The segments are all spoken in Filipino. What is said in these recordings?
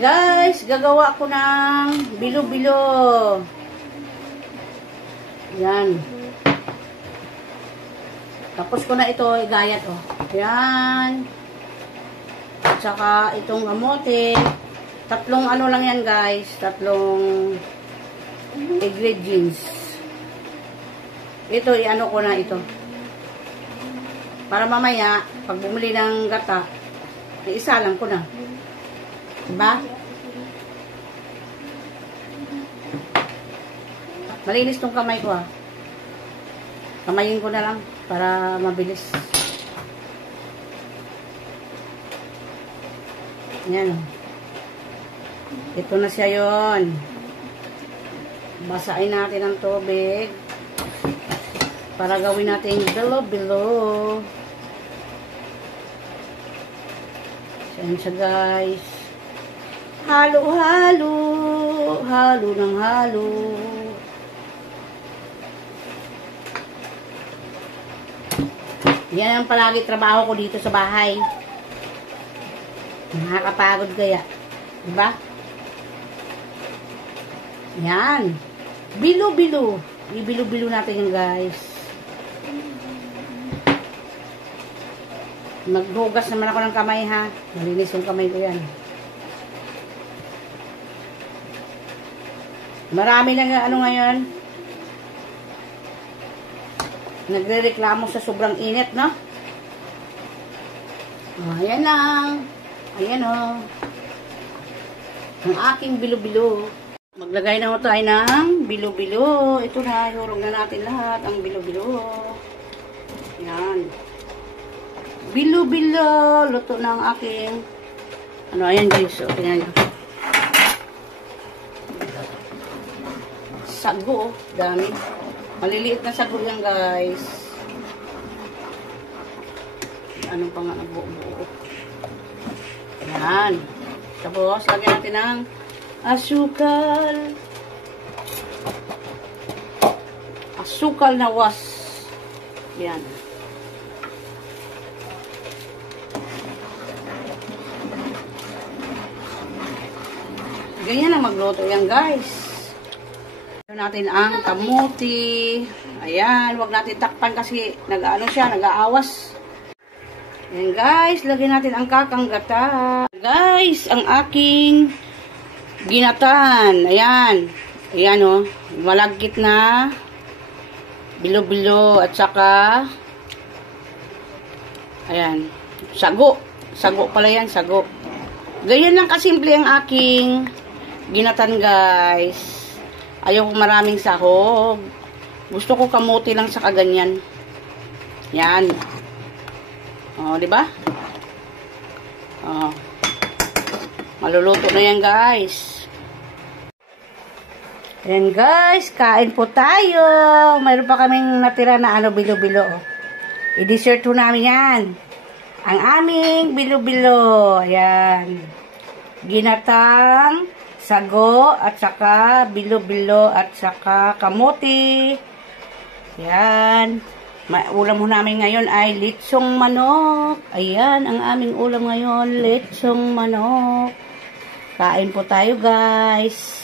Ayan guys, gagawa ko ng bilo-bilo. Ayan. Tapos ko na ito igayat, oh. Ayan. At saka itong kamote. Tatlong ano lang yan guys. Tatlong ingredients. Ito, i-ano ko na ito. Para mamaya, pag bumili ng gata, isa lang ko na. Diba? Malinis tong kamay ko, ah. Kamayin ko na lang para mabilis. Yan. Ito na siya yon. Basahin natin ang tubig para gawin natin bilo-bilo. Yan siya guys. Halo-halo. Halo ng halo. Yan ang palagi trabaho ko dito sa bahay. Nakakapagod kaya. Diba? Yan. Bilo-bilo. Ibilo-bilo natin yan guys. Maghugas naman ako ng kamay ha. Malinis yung kamay ko yan. Marami na ano ngayon. Nagre-reklamo sa sobrang init, no? Oh, ayan lang. Ayan o. Ang aking bilo-bilo. Maglagay na tayo ng bilo-bilo. Ito na, hurog na natin lahat ang bilo-bilo. Ayan. Bilo-bilo. Luto na ang aking ano, ayan guys. O, tingnan nyo. Sago, dami. Maliliit na sago yan guys. Anong pa nga nagbuo-buo. Ayan. Tapos, lagyan natin ng asukal. Asukal na was. Ayan. Ganyan na magluto yan guys. Natin ang kamuti. Ayan, wag natin takpan kasi nag-ano siya, nag-aawas. Ayan guys, lagyan natin ang kakanggata. Guys, ang aking ginatan. Ayan. Ayan oh, malagkit na bilo-bilo at saka ayan, sago. Sago pala yan, sago. Ganyan lang kasimple ang aking ginatan guys. Ayaw ko maraming sahog. Gusto ko kamuti lang sa kaganyan. Yan. Oh, di ba? Oh. Maluluto na yan, guys. Ayan, guys. Kain po tayo. Mayroon pa kaming natira na ano, bilo-bilo. Oh. I-dessert po namin yan. Ang aming bilo-bilo. Ayan. Ginatang sago, at saka bilo-bilo, at saka kamote. Yan. Ulam mo namin ngayon ay litsong manok. Ayan, ang aming ulam ngayon, litsong manok. Kain po tayo, guys.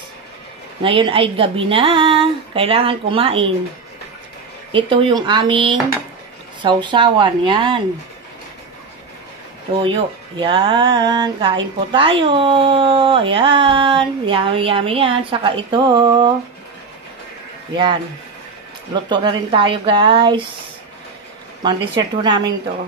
Ngayon ay gabi na. Kailangan kumain. Ito yung aming sausawan. Yan. Tuyo. Yan. Kain po tayo. Ayan. Yummy, yummy yan. Saka ito. Yan. Luto na rin tayo, guys. Mang-dessert po namin to.